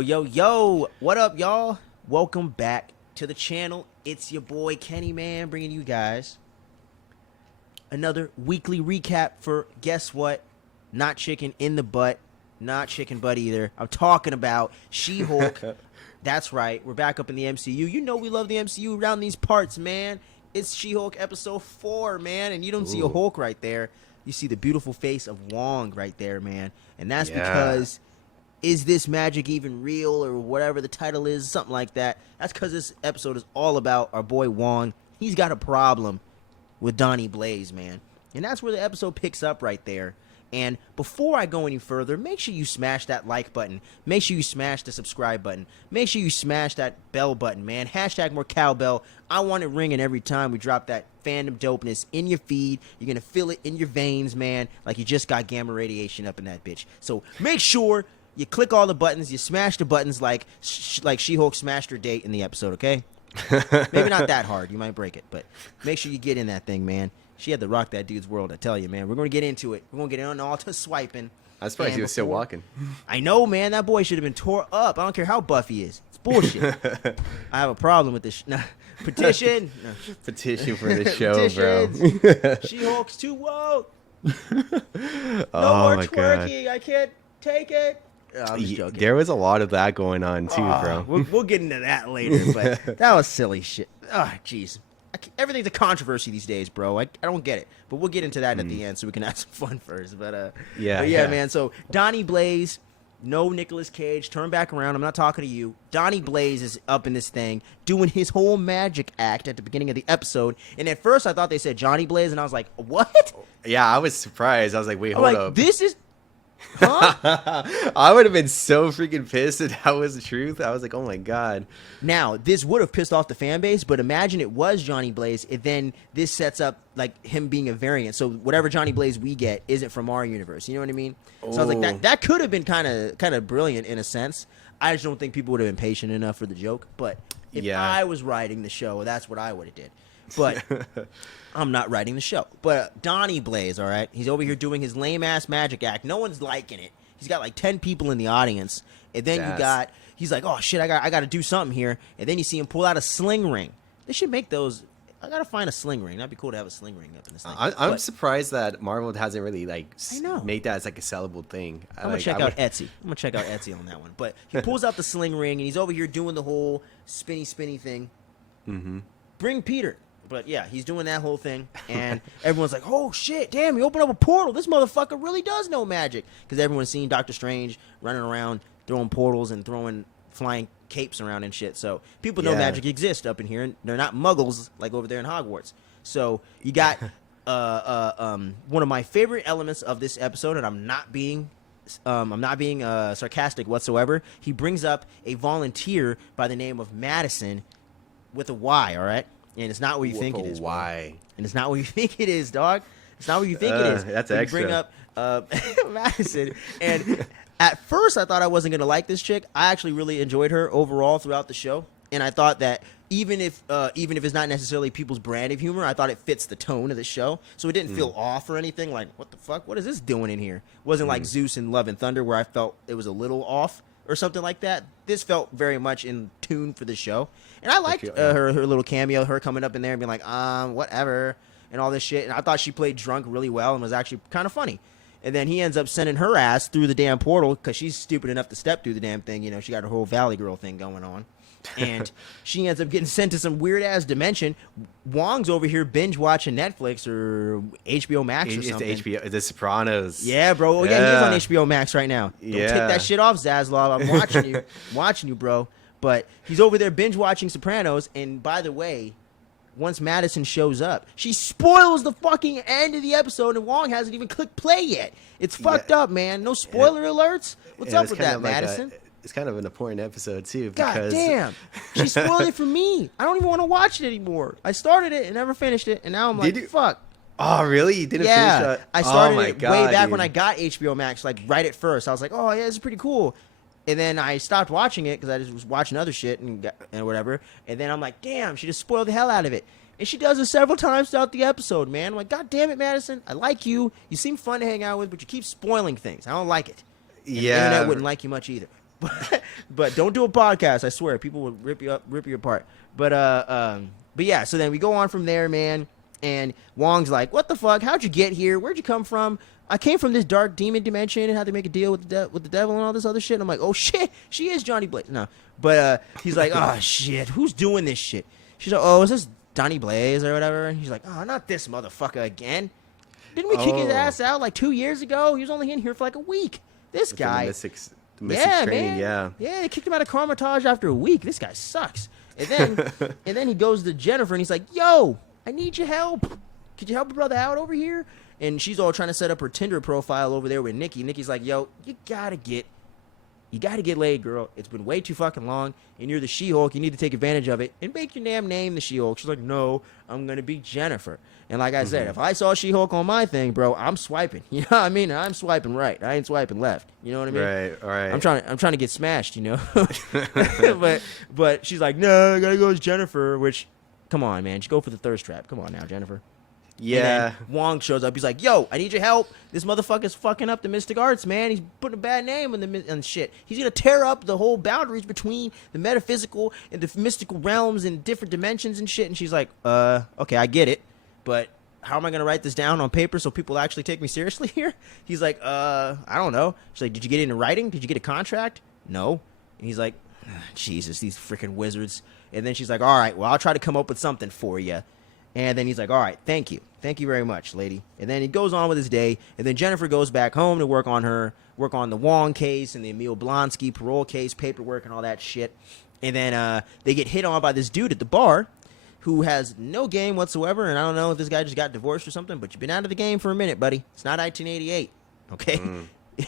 Yo. What up, y'all? Welcome back to the channel. It's your boy Kenny, man, bringing you guys another weekly recap for, guess what? Not chicken in the butt. Not chicken butt either. I'm talking about She-Hulk. That's right. We're back up in the MCU. You know we love the MCU around these parts, man. It's She-Hulk episode 4, man. And you don't see a Hulk right there. You see the beautiful face of Wong right there, man. And that's because, is this magic even real, or whatever the title is, something like that. That's because this episode is all about our boy Wong. He's got a problem with Donnie Blaze, man. And that's where the episode picks up right there. And before I go any further, make sure you smash that like button. Make sure you smash the subscribe button. Make sure you smash that bell button, man. Hashtag more cowbell. I want it ringing every time we drop that fandom dopeness in your feed. You're going to feel it in your veins, man, like you just got gamma radiation up in that bitch. So make sure you click all the buttons. You smash the buttons like She-Hulk smashed her date in the episode, okay? Maybe not that hard. You might break it, but make sure you get in that thing, man. She had to rock that dude's world, I tell you, man. We're going to get into it. We're going to get on all to swiping. I'm surprised he was still walking. I know, man. That boy should have been tore up. I don't care how buff he is. It's bullshit. I have a problem with this. Petition. No. Petition for the show, bro. She-Hulk's too woke. No Oh, more twerking. I can't take it. Oh, I'm just joking. There was a lot of that going on, too, bro. We'll get into that later, but that was silly shit. Oh, jeez. Everything's a controversy these days, bro. I don't get it, but we'll get into that at the end so we can have some fun first. But yeah, man. So Donnie Blaze, no Nicolas Cage, turn back around. I'm not talking to you. Donnie Blaze is up in this thing doing his whole magic act at the beginning of the episode. And at first I thought they said Johnny Blaze, and I was like, what? Yeah, I was surprised. I was like, wait, hold up. This is... Huh? I would have been so freaking pissed if that was the truth. I was like, oh my god. Now, this would have pissed off the fan base, but imagine it was Johnny Blaze, and then this sets up like him being a variant. So whatever Johnny Blaze we get isn't from our universe. You know what I mean? So I was like, that could have been kind of brilliant in a sense. I just don't think people would have been patient enough for the joke. But if I was writing the show, that's what I would have did. But I'm not writing the show. But Donnie Blaze, all right, he's over here doing his lame-ass magic act. No one's liking it. He's got like 10 people in the audience. And then he's like, oh, shit, I got to do something here. And then you see him pull out a sling ring. They should make those. I got to find a sling ring. That'd be cool to have a sling ring up in this thing. I'm surprised that Marvel hasn't really made that as like a sellable thing. I'm going to check out Etsy. I'm going to check out Etsy on that one. But he pulls out the sling ring, and he's over here doing the whole spinny thing. Mm-hmm. Bring Peter. But yeah, he's doing that whole thing, and everyone's like, oh, shit, damn, he opened up a portal. This motherfucker really does know magic. Because everyone's seen Doctor Strange running around, throwing portals and throwing flying capes around and shit. So people know magic exists up in here, and they're not muggles like over there in Hogwarts. So you got one of my favorite elements of this episode, and I'm not being sarcastic whatsoever. He brings up a volunteer by the name of Madison with a Y, all right? And it's not what you think it is. Why? And it's not what you think it is, dog. It's not what you think it is. That's extra. You bring up Madison, and at first I thought I wasn't gonna like this chick. I actually really enjoyed her overall throughout the show, and I thought that even if it's not necessarily people's brand of humor, I thought it fits the tone of the show, so it didn't feel off or anything. Like, what the fuck? What is this doing in here? It wasn't like Zeus and Love and Thunder where I felt it was a little off or something like that. This felt very much in tune for the show. And I liked her little cameo, her coming up in there and being like, whatever, and all this shit. And I thought she played drunk really well and was actually kind of funny. And then he ends up sending her ass through the damn portal because she's stupid enough to step through the damn thing. You know, she got her whole Valley Girl thing going on. And she ends up getting sent to some weird-ass dimension. Wong's over here binge-watching Netflix or HBO Max or something. It's HBO, The Sopranos. Yeah, bro. Oh, yeah, he's on HBO Max right now. Don't take that shit off, Zaslav. I'm watching you. Watching you, bro. But he's over there binge-watching Sopranos, and by the way, once Madison shows up, she spoils the fucking end of the episode, and Wong hasn't even clicked play yet. It's fucked up, man. No spoiler alerts? What's up with that, Madison? It's kind of an important episode, too. God damn. She spoiled it for me. I don't even want to watch it anymore. I started it and never finished it, and now I'm like, fuck. Oh, really? You didn't finish it? I started it way back when I got HBO Max, like right at first. I was like, oh, yeah, this is pretty cool. And then I stopped watching it because I just was watching other shit and whatever. And then I'm like, damn, she just spoiled the hell out of it. And she does it several times throughout the episode, man. I'm like, God damn it, Madison. I like you. You seem fun to hang out with, but you keep spoiling things. I don't like it. And the internet wouldn't like you much either. but don't do a podcast. I swear, people will rip you apart. But yeah. So then we go on from there, man. And Wong's like, "What the fuck? How'd you get here? Where'd you come from? I came from this dark demon dimension and had to make a deal with the devil and all this other shit." And I'm like, "Oh shit, she is Johnny Blaze." No, but he's like, "Oh shit, who's doing this shit?" She's like, "Oh, is this Donnie Blaze or whatever?" And he's like, "Oh, not this motherfucker again. Didn't we kick his ass out like 2 years ago? He was only in here for like a week. This guy." The Mystic Train, yeah, they kicked him out of Carmitage after a week. This guy sucks. And then he goes to Jennifer and he's like, "Yo, I need your help. Could you help a brother out over here?" And she's all trying to set up her Tinder profile over there with Nikki. Nikki's like, "Yo, you gotta get laid, girl. It's been way too fucking long, and you're the She-Hulk. You need to take advantage of it and make your damn name the She-Hulk." She's like, "No, I'm gonna be Jennifer." And like I said, if I saw She-Hulk on my thing, bro, I'm swiping. You know what I mean? I'm swiping right. I ain't swiping left. You know what I mean? Right. I'm trying to get smashed, you know. but she's like, "No, I gotta go with Jennifer." Which, come on, man, just go for the thirst trap. Come on now, Jennifer. Yeah. Wong shows up. He's like, "Yo, I need your help. This motherfucker's fucking up the mystic arts, man. He's putting a bad name on the shit. He's gonna tear up the whole boundaries between the metaphysical and the mystical realms and different dimensions and shit." And she's like, "Okay, I get it, but how am I gonna write this down on paper so people actually take me seriously here?" He's like, I don't know." She's like, "Did you get into writing? Did you get a contract?" "No." And he's like, "Jesus, these freaking wizards." And then she's like, "All right, well, I'll try to come up with something for you." And then he's like, "All right, thank you very much, lady." And then he goes on with his day. And then Jennifer goes back home to work on the Wong case and the Emil Blonsky parole case, paperwork and all that shit. And then they get hit on by this dude at the bar who has no game whatsoever. And I don't know if this guy just got divorced or something, but you've been out of the game for a minute, buddy. It's not 1988, okay?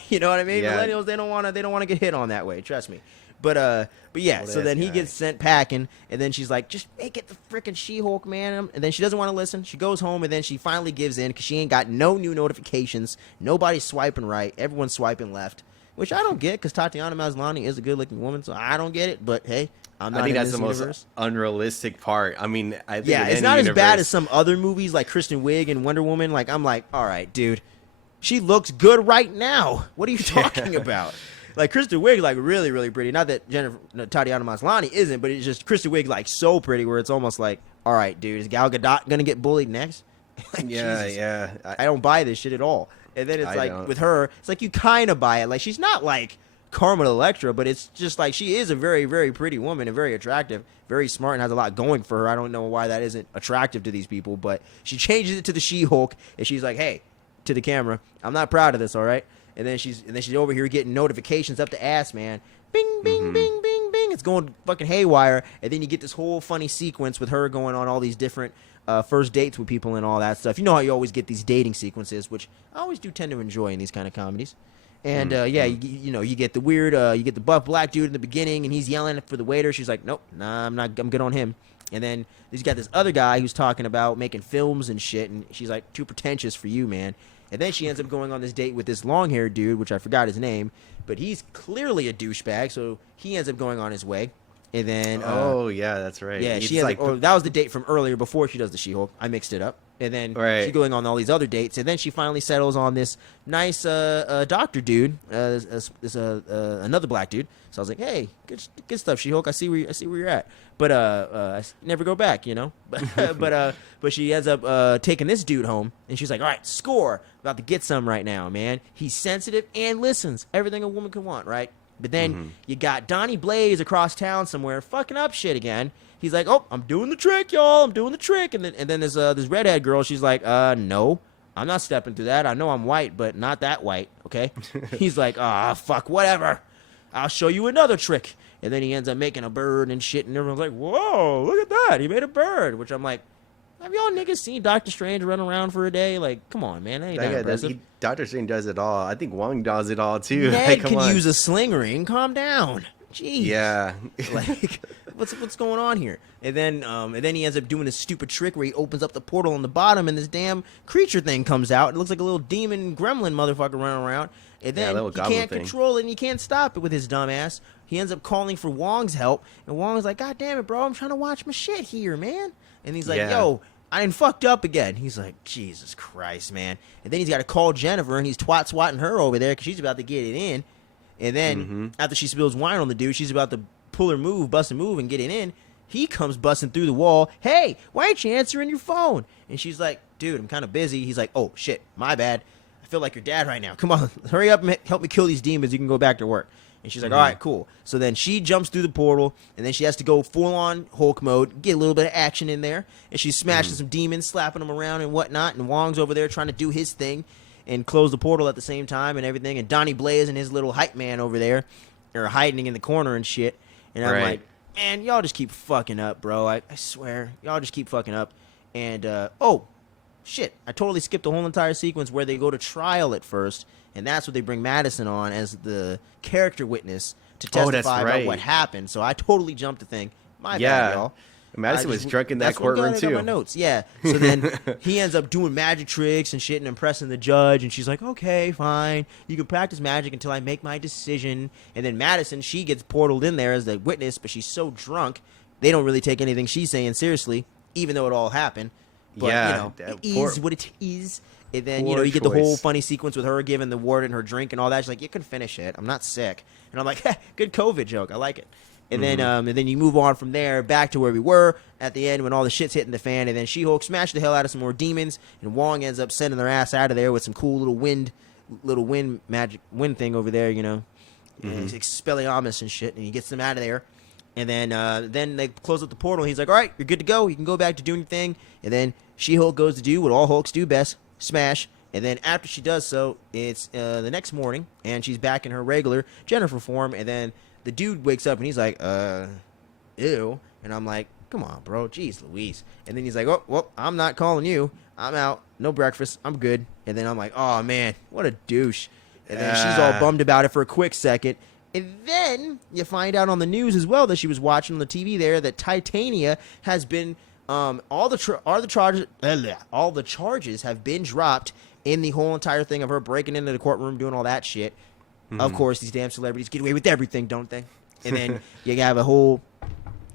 You know what I mean? Yeah. Millennials, they don't want to get hit on that way. Trust me. But yeah, so then he gets sent packing, and then she's like, "Just make it the freaking She-Hulk, man." And then she doesn't want to listen. She goes home, and then she finally gives in because she ain't got no new notifications. Nobody's swiping right. Everyone's swiping left, which I don't get because Tatiana Maslany is a good-looking woman, so I don't get it. But hey, I think that's the most unrealistic part. I mean, I think it's not as bad as some other movies like Kristen Wiig and Wonder Woman. Like, I'm like, all right, dude, she looks good right now. What are you talking about? Like, Kristen Wiig, like, really, really pretty. Not that Tatiana Maslany isn't, but it's just Kristen Wiig, like, so pretty where it's almost like, all right, dude, is Gal Gadot going to get bullied next? Like, yeah. I don't buy this shit at all. And then it's with her, it's like you kind of buy it. Like, she's not like Carmen Electra, but it's just like she is a very, very pretty woman and very attractive, very smart, and has a lot going for her. I don't know why that isn't attractive to these people, but she changes it to the She-Hulk, and she's like, "Hey," to the camera, "I'm not proud of this, all right?" And then she's over here getting notifications up the ass, man. Bing, bing, bing, bing, bing. It's going fucking haywire. And then you get this whole funny sequence with her going on all these different first dates with people and all that stuff. You know how you always get these dating sequences, which I always do tend to enjoy in these kind of comedies. And you get the weird, you get the buff black dude in the beginning, and he's yelling for the waiter. She's like, "Nope, nah, I'm good on him." And then he's got this other guy who's talking about making films and shit, and she's like, "Too pretentious for you, man." And then she ends up going on this date with this long-haired dude, which I forgot his name, but he's clearly a douchebag, so he ends up going on his way. And then yeah, that's right. Yeah, she ends up, that was the date from earlier before she does the She-Hulk. I mixed it up. And then she's going on all these other dates, and then she finally settles on this nice doctor dude, another black dude. So I was like, "Hey, good stuff, She-Hulk. I see where you're at." But I never go back, you know. But she ends up taking this dude home, and she's like, "All right, score. About to get some right now, man. He's sensitive and listens. Everything a woman can want, right?" But then you got Donnie Blaze across town somewhere fucking up shit again. He's like, "Oh, I'm doing the trick, y'all. I'm doing the trick." And then there's this redhead girl. She's like, "No, I'm not stepping through that. I know I'm white, but not that white, okay?" He's like, fuck, whatever. I'll show you another trick." And then he ends up making a bird and shit, and everyone's like, "Whoa, look at that. He made a bird." Which I'm like, have y'all niggas seen Doctor Strange run around for a day? Like, come on, man. That ain't that impressive. Doctor Strange does it all. I think Wong does it all, too. Ned can use a sling ring. Calm down. Jeez. Yeah. Like, what's going on here? And then he ends up doing this stupid trick where he opens up the portal on the bottom, and this damn creature thing comes out. It looks like a little demon gremlin motherfucker running around. And then he can't control it, and he can't stop it with his dumb ass. He ends up calling for Wong's help, and Wong's like, "God damn it, bro, I'm trying to watch my shit here, man." And he's like, "Yo, I done fucked up again." He's like, "Jesus Christ, man." And then he's got to call Jennifer, and he's swatting her over there because she's about to get it in. And then after she spills wine on the dude, she's about to pull her move, bust a move, and get it in. He comes busting through the wall. Hey, why ain't you answering your phone? And she's like, dude, I'm kind of busy. He's like, oh, shit, my bad. I feel like your dad right now. Come on, hurry up and help me kill these demons. You can go back to work. And she's like, all right, cool. So then she jumps through the portal, and then she has to go full-on Hulk mode, get a little bit of action in there. And she's smashing some demons, slapping them around and whatnot. And Wong's over there trying to do his thing and close the portal at the same time and everything. And Donnie Blaze and his little hype man over there are hiding in the corner and shit. And I'm like, man, y'all just keep fucking up, bro. I swear. Y'all just keep fucking up. And, oh, shit. I totally skipped the whole entire sequence where they go to trial at first. And that's what they bring Madison on as the character witness to testify about what happened. So I totally jumped the thing. My bad, y'all. Madison was drunk in that courtroom, too. My notes. Yeah. So then he ends up doing magic tricks and shit and impressing the judge. And she's like, okay, fine. You can practice magic until I make my decision. And then Madison, she gets portaled in there as the witness, but she's so drunk, they don't really take anything she's saying seriously, even though it all happened. But, it is what it is. And then, you get the whole funny sequence with her giving the warden her drink and all that. She's like, you can finish it. I'm not sick. And I'm like, good COVID joke. I like it. And then you move on from there back to where we were at the end when all the shit's hitting the fan. And then She-Hulk smashed the hell out of some more demons. And Wong ends up sending their ass out of there with some cool little wind magic thing over there, Expelliarmus and shit. And he gets them out of there. And then they close up the portal. And he's like, all right, you're good to go. You can go back to doing your thing. And then She-Hulk goes to do what all Hulks do best. Smash. And then after she does so, it's the next morning, and she's back in her regular Jennifer form, and then the dude wakes up, and he's like, ew. And I'm like, come on, bro. Jeez Louise. And then he's like, oh, well, I'm not calling you. I'm out. No breakfast. I'm good. And then I'm like, oh, man, what a douche. And then she's all bummed about it for a quick second. And then you find out on the news as well that she was watching on the TV there that Titania has been... all the charges have been dropped in the whole entire thing of her breaking into the courtroom, doing all that shit. Of course, these damn celebrities get away with everything, don't they? And then you have a whole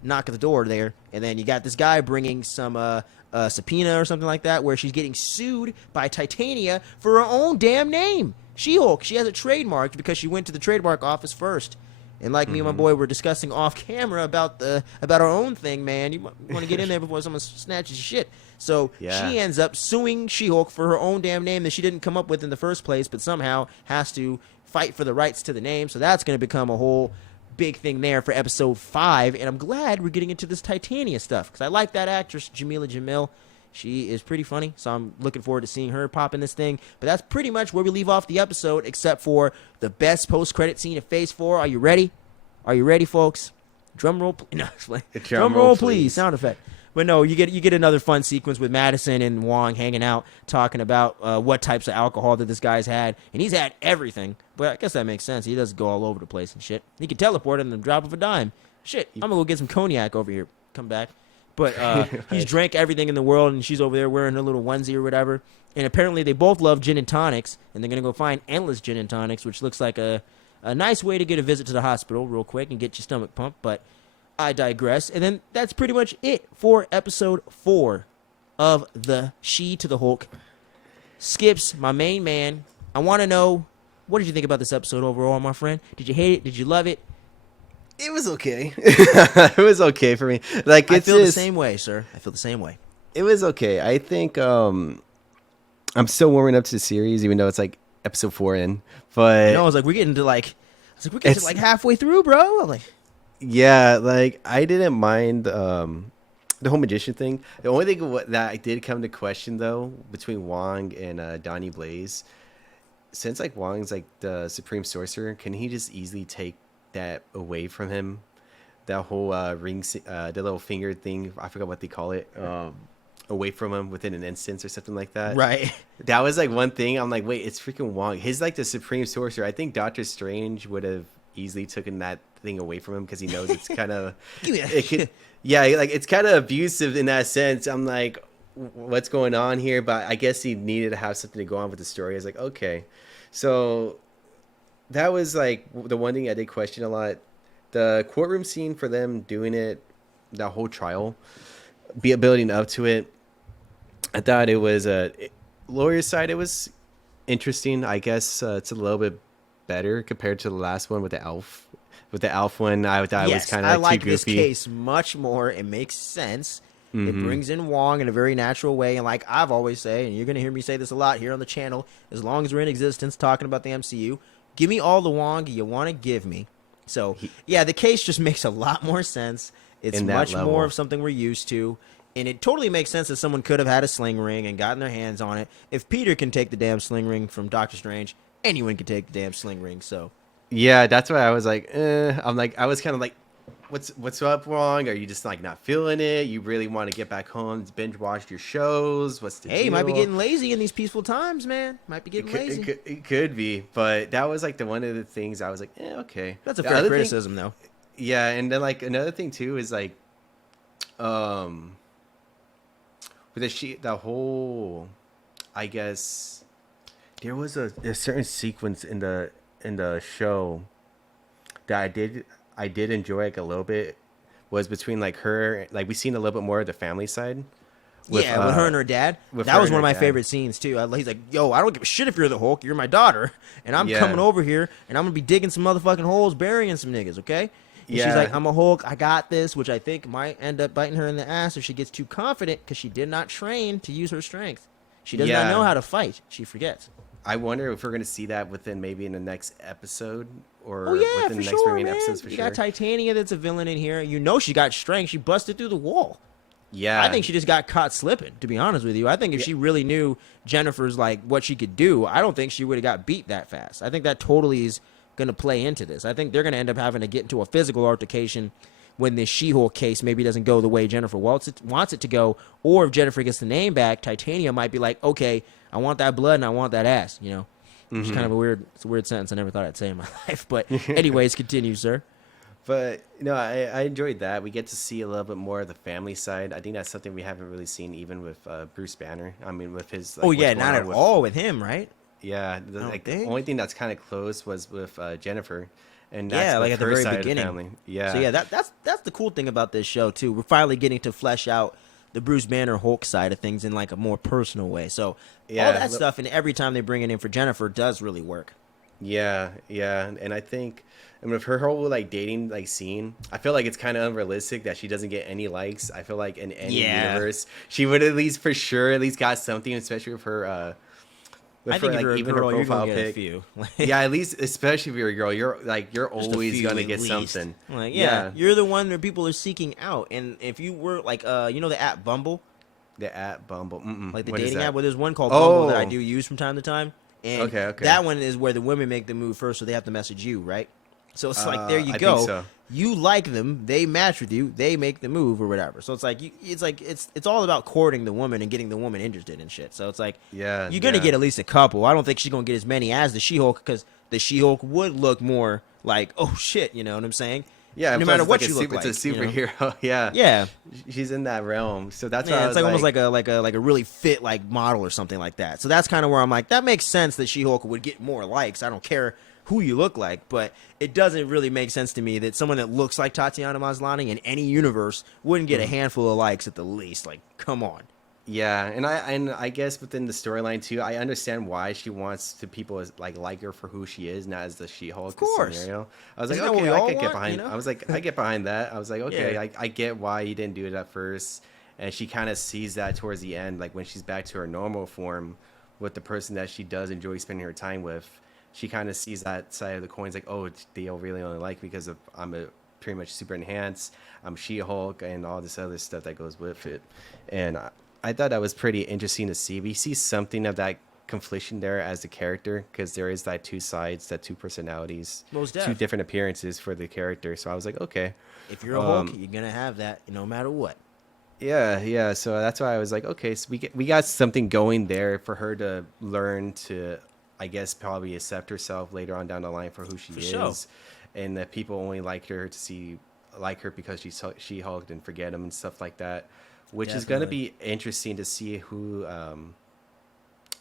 knock at the door there, and then you got this guy bringing some subpoena or something like that, where she's getting sued by Titania for her own damn name. She-Hulk. She has it trademarked because she went to the trademark office first. And like me and my boy were discussing off camera about our own thing, man. You want to get in there before someone snatches your shit. So she ends up suing She-Hulk for her own damn name that she didn't come up with in the first place, but somehow has to fight for the rights to the name. So that's going to become a whole big thing there for episode 5. And I'm glad we're getting into this Titania stuff because I like that actress, Jamila Jamil. She is pretty funny, so I'm looking forward to seeing her pop in this thing. But that's pretty much where we leave off the episode, except for the best post-credit scene of Phase 4. Are you ready? Are you ready, folks? Drum roll, drum roll, please. Sound effect. But no, you get another fun sequence with Madison and Wong hanging out, talking about what types of alcohol that this guy's had, and he's had everything. But I guess that makes sense. He does go all over the place and shit. He can teleport in the drop of a dime. Shit, I'm gonna go get some cognac over here. Come back. But he's drank everything in the world, and she's over there wearing her little onesie or whatever. And apparently they both love gin and tonics, and they're going to go find Endless Gin and Tonics, which looks like a nice way to get a visit to the hospital real quick and get your stomach pumped. But I digress. And then that's pretty much it for episode 4 of the She to the Hulk. Skips, my main man, I want to know, what did you think about this episode overall, my friend? Did you hate it? Did you love it? It was okay. It was okay for me. Like I feel the same way, sir. I feel the same way. It was okay. I think I'm still warming up to the series, even though it's like episode 4 in. But I was like, we're getting to like halfway through, bro. I'm like, yeah, like I didn't mind the whole magician thing. The only thing that I did come to question though between Wong and Donnie Blaze, since like Wong's like the supreme sorcerer, can he just easily take that away from him? That whole ring, the little finger thing, I forgot what they call it, away from him within an instance or something like that. Right. That was like one thing. I'm like, wait, it's freaking Wong. He's like the supreme sorcerer. I think Doctor Strange would have easily taken that thing away from him because he knows it's kind of, like it's kind of abusive in that sense. I'm like, what's going on here? But I guess he needed to have something to go on with the story. I was like, okay, so that was like the one thing I did question a lot. The courtroom scene for them doing it, that whole trial, building up to it. I thought it was lawyer's side. It was interesting. I guess it's a little bit better compared to the last one with the elf. With the elf one, I thought it was kind of I too like goofy. this case much more. It makes sense. It brings in Wong in a very natural way, and like I've always say, and you're gonna hear me say this a lot here on the channel, as long as we're in existence talking about the MCU, give me all the Wong you want to give me. So yeah, the case just makes a lot more sense. It's much more of something we're used to, and it totally makes sense that someone could have had a sling ring and gotten their hands on it. If Peter can take the damn sling ring from Doctor Strange, anyone can take the damn sling ring. So yeah, that's why I was like, I'm like, I was kind of like, what's up, Wong? Are you just like not feeling it? You really want to get back home, binge watch your shows? What's the deal? You might be getting lazy in these peaceful times, man. Might be getting lazy. It could be, but that was like the one of the things I was like, okay. That's a fair criticism, though. Yeah, and then like another thing too is like, with the whole, I guess, there was a certain sequence in the show that I did enjoy like a little bit, was between like her, like we seen a little bit more of the family side. With her and her dad. That was one of my favorite scenes too. He's like, "Yo, I don't give a shit if you're the Hulk. You're my daughter, and I'm coming over here, and I'm gonna be digging some motherfucking holes, burying some niggas, okay?" And she's like, "I'm a Hulk. I got this," which I think might end up biting her in the ass if she gets too confident because she did not train to use her strength. She does not know how to fight. She forgets. I wonder if we're going to see that within maybe in the next episode or within the next sure, man. episodes for you sure. You got Titania that's a villain in here. You know she got strength. She busted through the wall. Yeah. I think she just got caught slipping, to be honest with you. I think if she really knew Jennifer's like what she could do, I don't think she would have got beat that fast. I think that totally is going to play into this. I think they're going to end up having to get into a physical altercation when this She-Hulk case maybe doesn't go the way Jennifer wants it to go, or if Jennifer gets the name back, Titania might be like, okay, I want that blood and I want that ass, you know? Which is kind of a weird sentence I never thought I'd say in my life. But anyways, continue, sir. But, I enjoyed that. We get to see a little bit more of the family side. I think that's something we haven't really seen even with Bruce Banner. I mean, with his... Like, not at all with him, right? Yeah. The only thing that's kind of close was with Jennifer. And that's like at the very beginning. beginning. Family. Yeah. So, that's the cool thing about this show, too. We're finally getting to flesh out the Bruce Banner Hulk side of things in like a more personal way. So all that stuff, and every time they bring it in for Jennifer does really work. Yeah, and I think, with her whole like dating like scene, I feel like it's kind of unrealistic that she doesn't get any likes. I feel like in any universe, she would at least got something, especially with her. I think if you're a girl, you're gonna get a few. Yeah, at least, especially if you're a girl, you're always gonna get something. Like, you're the one that people are seeking out. And if you were like, the app Bumble, the dating app. Well, there's one called Bumble that I do use from time to time. And that one is where the women make the move first, so they have to message you, right? So it's like, there you go. Think so. You like them, they match with you, they make the move or whatever. So it's like it's all about courting the woman and getting the woman interested in shit. So it's like, you're gonna get at least a couple. I don't think she's gonna get as many as the She-Hulk, because the She-Hulk would look more like, oh shit, you know what I'm saying? Yeah, no matter what you look like, it's a superhero. You know? Yeah, she's in that realm. So that's why it's like almost like a really fit like model or something like that. So that's kind of where I'm like, that makes sense that She-Hulk would get more likes. I don't care who you look like, but it doesn't really make sense to me that someone that looks like Tatiana Maslany in any universe wouldn't get a handful of likes at the least. Like, come on. Yeah, and I guess within the storyline too, I understand why she wants to people like her for who she is, not as the She-Hulk scenario. I was like, okay, I could get behind. You know? I was like, I get behind that. I was like, okay, I get why you didn't do it at first, and she kind of sees that towards the end, like when she's back to her normal form with the person that she does enjoy spending her time with. She kind of sees that side of the coin. It's like, oh, they really only like me because I'm a pretty much super enhanced. I'm She-Hulk and all this other stuff that goes with it, and I thought that was pretty interesting to see. We see something of that confliction there as the character, because there is that two sides, that two personalities, two different appearances for the character. So I was like, okay. If you're a Hulk, you're going to have that no matter what. Yeah. So that's why I was like, okay, so we got something going there for her to learn to, I guess, probably accept herself later on down the line for who she is. Sure. And that people only like her because she's She-Hulk and forget him and stuff like that. Which is going to be interesting to see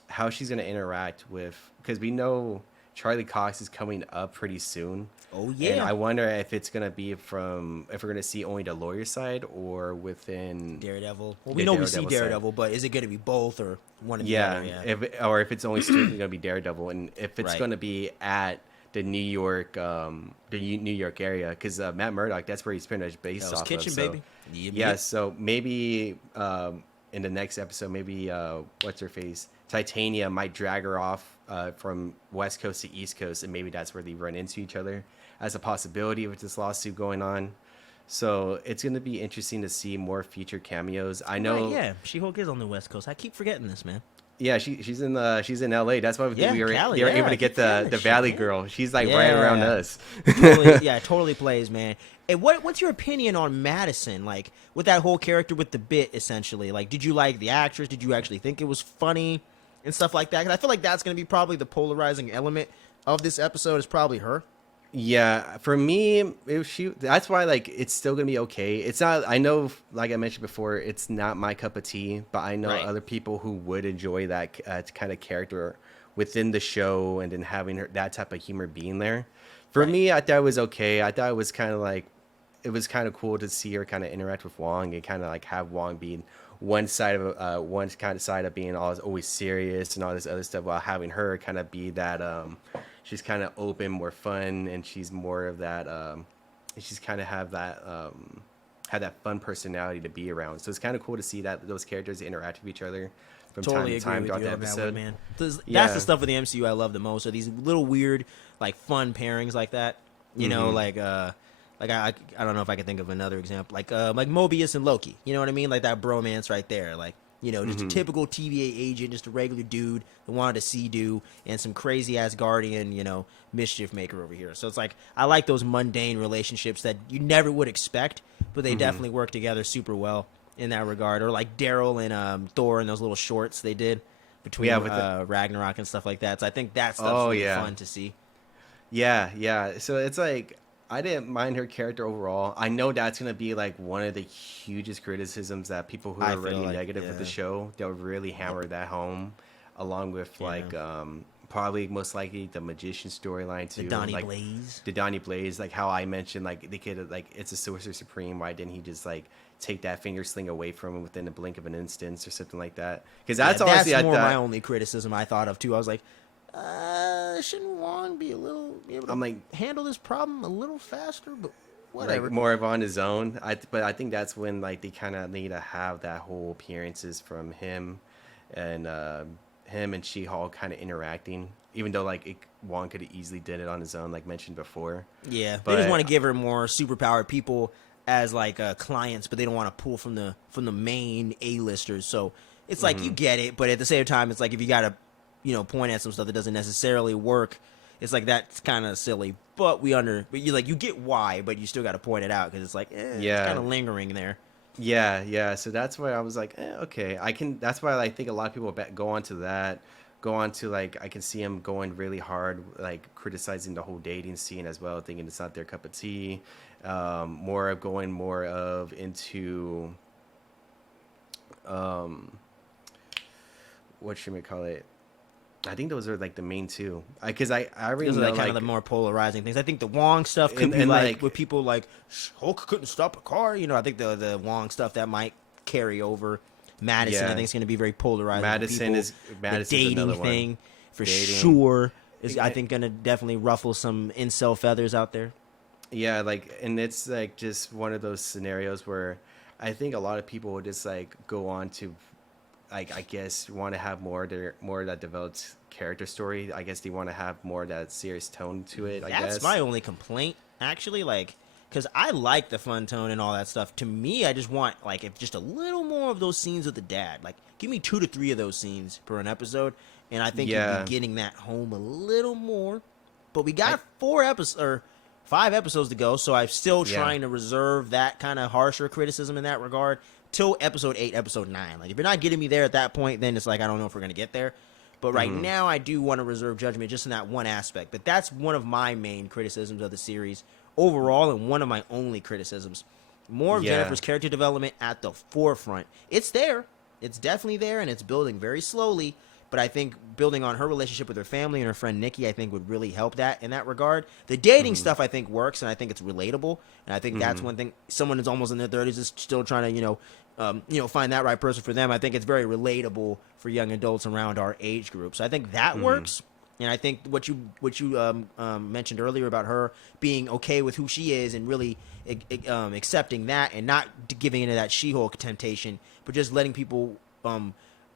how she's going to interact with, because we know Charlie Cox is coming up pretty soon. Oh yeah. And I wonder if it's going to be if we're going to see only the lawyer side or within Daredevil. Well, we know we see Daredevil, but is it going to be both or one of the other? Yeah. Or if it's only strictly going to be Daredevil, and if it's going to be at New York area, because Matt Murdock, that's where he's pretty much based Hell's off Kitchen, of. So, baby. Yep, yeah, yep. so maybe in the next episode, maybe what's her face, Titania might drag her off from West Coast to East Coast, and maybe that's where they run into each other as a possibility with this lawsuit going on. So it's going to be interesting to see more future cameos. I know. Right, yeah, She-Hulk is on the West Coast. I keep forgetting this, man. Yeah, she's in LA. That's why Yeah, we were Cali, they were yeah, able I to get keep forgetting the this Valley shit, girl. She's like right around us. Totally plays, man. And what's your opinion on Madison? Like, with that whole character with the bit, essentially. Like, did you like the actress? Did you actually think it was funny and stuff like that? 'Cause I feel like that's going to be probably the polarizing element of this episode, is probably her. Yeah, for me, that's why like it's still gonna be okay. It's not. I know, like I mentioned before, it's not my cup of tea, but I know Right. other people who would enjoy that kind of character within the show, and then having that type of humor being there. For Right. me, I thought it was okay. I thought it was kind of like it was kind of cool to see her kind of interact with Wong and kind of like have Wong being one side of being always serious and all this other stuff, while having her kind of be that she's kind of open, more fun, and she's more of that she's kind of have that fun personality to be around. So it's kind of cool to see that those characters interact with each other from Totally time agree to with time you throughout on the that episode. one, man. That's Yeah. the stuff with the MCU I love the most. Are these little weird, like, fun pairings like that. You know, like I don't know if I can think of another example, like Mobius and Loki. You know what I mean? Like that bromance right there. Like, you know, just a typical TVA agent, just a regular dude that wanted to see do, and some crazy ass Guardian, you know, mischief maker over here. So it's like I like those mundane relationships that you never would expect, but they definitely work together super well in that regard. Or like Daryl and Thor and those little shorts they did between Ragnarok and stuff like that. So I think that stuff's really fun to see. Yeah. So it's like I didn't mind her character overall. I know that's gonna be like one of the hugest criticisms that people who I are really feel like, negative with the show, they'll really hammer that home, along with like probably most likely the magician storyline too, The Donnie like Blaze. the Donnie Blaze, like how I mentioned, like they could like it's a Sorcerer Supreme. Why didn't he just like take that finger sling away from him within the blink of an instance or something like that? Because that's honestly that's more I thought, my only criticism I thought of too. I was like, shouldn't Wong be able to handle this problem a little faster? But whatever. like more of on his own. But I think that's when like they kind of need to have that whole appearances from him and She-Hulk kind of interacting. Even though like Wong could have easily did it on his own, like mentioned before. Yeah, but they just want to give her more superpowered people as like clients, but they don't want to pull from the main A-listers. So it's like you get it, but at the same time, it's like if you gotta, you know, point at some stuff that doesn't necessarily work, it's like that's kind of silly. But you get why, but you still got to point it out because it's like it's kind of lingering there. Yeah. So that's why I was like, okay, I can. That's why I think a lot of people go on to like I can see him going really hard, like criticizing the whole dating scene as well, thinking it's not their cup of tea. More of into what should we call it? I think those are like the main two. Because I really Those are know, like kind of the more polarizing things. I think the Wong stuff could be like with people like Hulk couldn't stop a car. You know, I think the Wong stuff that might carry over. Madison, I think, is going to be very polarizing. Madison for is the dating another one. thing for sure is I think going to definitely ruffle some incel feathers out there. Yeah, like, and it's like just one of those scenarios where I think a lot of people would just like go on to, like, I guess want to have more of that developed character story. I guess they want to have more of that serious tone to it. That's my only complaint, actually. Like, because I like the fun tone and all that stuff. To me, I just want like if just a little more of those scenes with the dad. Like, give me 2 to 3 of those scenes per an episode, and I think you'd be getting that home a little more. But we got 5 episodes to go, so I'm still trying to reserve that kind of harsher criticism in that regard till episode 8, episode 9. Like, if you're not getting me there at that point, then it's like I don't know if we're gonna get there. But right now, I do want to reserve judgment just in that one aspect. But that's one of my main criticisms of the series overall, and one of my only criticisms. More of Jennifer's character development at the forefront. It's there. It's definitely there, and it's building very slowly. But I think building on her relationship with her family and her friend Nikki, I think would really help that in that regard. The dating stuff, I think, works, and I think it's relatable. And I think that's one thing. Someone who's almost in their 30s is still trying to, find that right person for them. I think it's very relatable for young adults around our age group. So I think that works. And I think what you mentioned earlier about her being okay with who she is and really accepting that and not giving into that She-Hulk temptation, but just letting people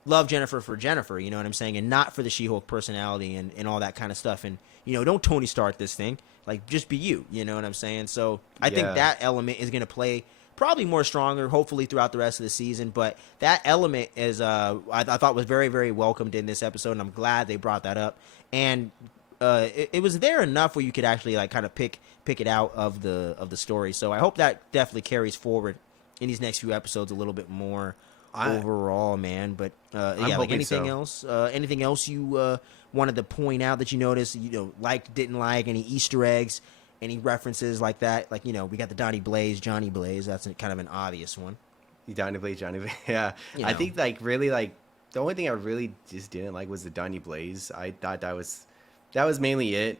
love Jennifer for Jennifer, you know what I'm saying, and not for the She-Hulk personality and all that kind of stuff. And don't Tony Stark this thing, like just be you know what I'm saying. So I think that element is going to play probably more stronger, hopefully throughout the rest of the season. But that element is I thought was very, very welcomed in this episode, and I'm glad they brought that up. And it was there enough where you could actually like kind of pick it out of the story. So I hope that definitely carries forward in these next few episodes a little bit more overall, man. But yeah, like anything else? Anything else you wanted to point out that you noticed? Liked, didn't like, any Easter eggs? Any references like that? Like, we got the Johnny Blaze. That's kind of an obvious one. Johnny Blaze. Yeah. I think, like, really, like, the only thing I really just didn't like was the Johnny Blaze. I thought that was mainly it.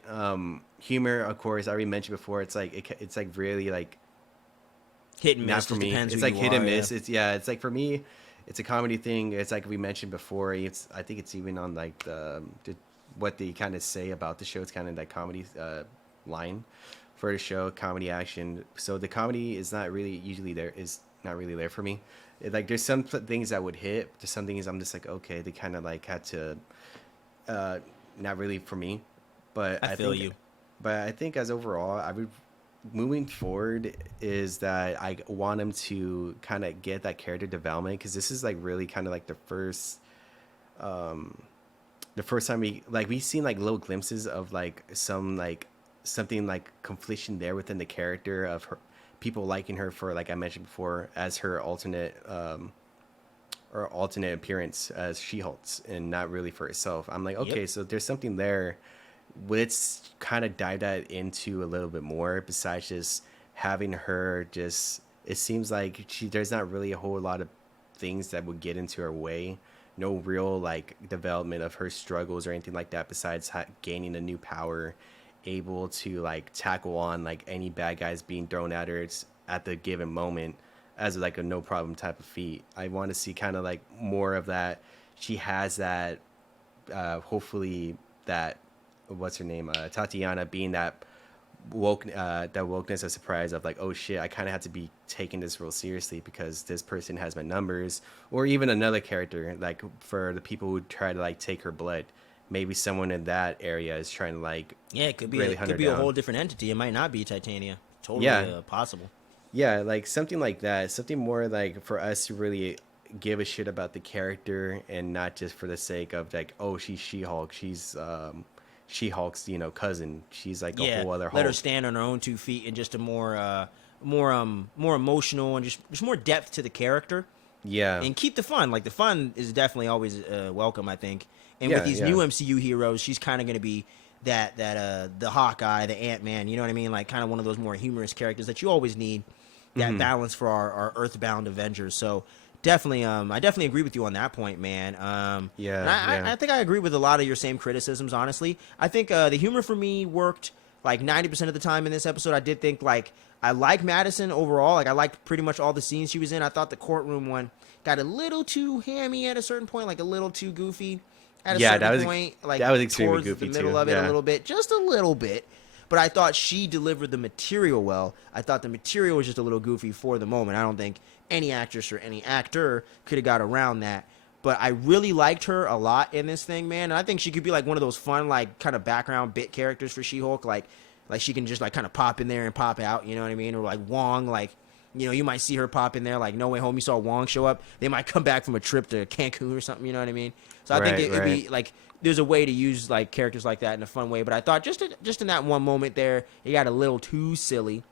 Humor, of course, I already mentioned before. It's like, it's like really, like, hit and miss. Not for me. It's like hit and miss. Yeah. It's like, for me, it's a comedy thing. It's like we mentioned before. I think it's even on, like, what they kind of say about the show. It's kind of like comedy line for the show, comedy action. So the comedy is not really there for me. Like there's some things that would hit, there's some things I'm just like, okay, they kind of like had to not really for me. But I feel you. But I think as overall, I would moving forward is that I want them to kind of get that character development, because this is like really kind of like the first time we've seen like little glimpses of like something like confliction there within the character of her, people liking her for, like I mentioned before, as her alternate appearance as She-Hulk, and not really for herself. I'm like, okay, so there's something there. Let's kind of dive that into a little bit more, besides just having her just, it seems like there's not really a whole lot of things that would get into her way. No real like development of her struggles or anything like that, besides gaining a new power, able to like tackle on like any bad guys being thrown at her at the given moment as like a no problem type of feat. I want to see kind of like more of that. She has that hopefully that, what's her name, Tatiana, being that wokeness of surprise of like, oh shit, I kind of have to be taking this real seriously because this person has my numbers. Or even another character, like for the people who try to like take her blood, maybe someone in that area is trying to like, it could be really a whole different entity. It might not be Titania. Totally possible. Yeah, like something like that. Something more like for us to really give a shit about the character, and not just for the sake of like, oh, she's She-Hulk. She's She-Hulk's, cousin. She's like a whole other Hulk. Let her stand on her own 2 feet, and just a more emotional and just more depth to the character. Yeah. And keep the fun. Like the fun is definitely always welcome, I think. And with these new MCU heroes, she's kind of going to be that the Hawkeye, the Ant-Man, you know what I mean? Like kind of one of those more humorous characters that you always need, that balance for our Earthbound Avengers. So definitely, I definitely agree with you on that point, man. I think I agree with a lot of your same criticisms, honestly. I think the humor for me worked like 90% of the time in this episode. I did think like I like Madison overall. Like I liked pretty much all the scenes she was in. I thought the courtroom one got a little too hammy at a certain point, like a little too goofy. At a certain point, like that was extremely towards goofy the middle too. of it a little bit, just a little bit. But I thought she delivered the material well. I thought the material was just a little goofy for the moment. I don't think any actress or any actor could have got around that. But I really liked her a lot in this thing, man. And I think she could be like one of those fun, like kind of background bit characters for She-Hulk. Like she can just like kind of pop in there and pop out. You know what I mean? Or like Wong, like. You might see her pop in there, like No Way Home. You saw Wong show up. They might come back from a trip to Cancun or something. You know what I mean? So I think it'd be like there's a way to use like characters like that in a fun way. But I thought just in that one moment there, it got a little too silly.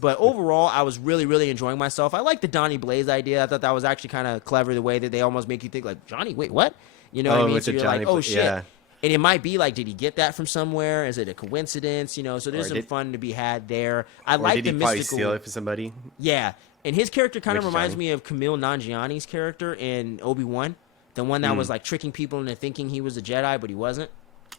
But overall, I was really, really enjoying myself. I like the Donnie Blaze idea. I thought that was actually kind of clever, the way that they almost make you think like, Johnny, wait, what? You know what I mean? So you're like, oh shit. Yeah. And it might be like, did he get that from somewhere? Is it a coincidence? So there's some fun to be had there. I like the mystical. Did he steal it for somebody? Yeah, and his character kind of reminds me of Kumail Nanjiani's character in Obi-Wan, the one that was like tricking people into thinking he was a Jedi, but he wasn't.